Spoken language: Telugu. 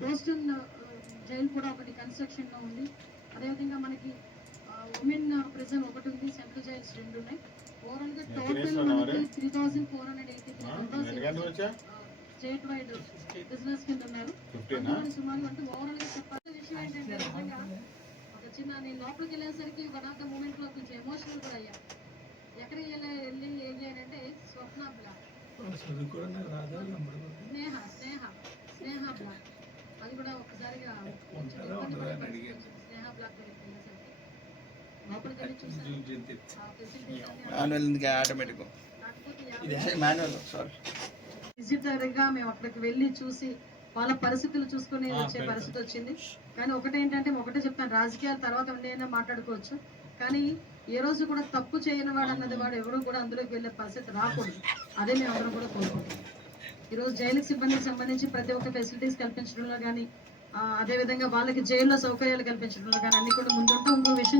బోస్టన్ జైలు కూడా ఒకటి కన్స్ట్రక్షన్లో ఉంది. అదేవిధంగా మనకి ఉమెన్ ప్రిజన్ ఒకటి ఉంది సెంట్రల్ జైల్స్ రెండు ఉన్నాయి. ఓవరాల్గా టోటల్ మనకి three thousand four hundred eighty three వచ్చా స్టేట్ వైడ్ బిజినెస్ కింద ఉన్నారు. సుమారు అంటే ఓవరాల్గా చెప్పాలి విషయం ఏంటంటే నిజంగా ఒక చిన్న నేను లోపలికి వెళ్ళేసరికి వన్ ఆఫ్ ద మూమెంట్లో కొంచెం ఎమోషనల్ కూడా అయ్యా. ఎక్కడికి వెళ్ళి వెళ్ళి ఏం చేయాలంటే స్వప్న బ్లాక్ చదువుకోవడం మాన్యువల్ ఆటోమేటిక్ మాన్యువల్ సారీ. మేము అక్కడికి వెళ్ళి చూసి వాళ్ళ పరిస్థితులు చూసుకుని వచ్చే పరిస్థితి వచ్చింది. కానీ ఒకటేంటంటే ఒకటే చెప్తాను రాజకీయాల తర్వాత ఉండేనా మాట్లాడుకోవచ్చు. కానీ ఏ రోజు కూడా తప్పు చేయని వాడు అన్నది వాడు ఎవరు కూడా అందులోకి వెళ్ళే పరిస్థితి రాకూడదు. అదే మేము అందరం కూడా కోరుకుంటాం ఈరోజు జైలు సిబ్బందికి సంబంధించి ప్రతి ఒక్క ఫెసిలిటీస్ కల్పించడంలో కానీ అదేవిధంగా వాళ్ళకి జైల్లో సౌకర్యాలు కల్పించడంలో కానీ అన్ని కూడా ముందుంటూ ఇంకో విషయం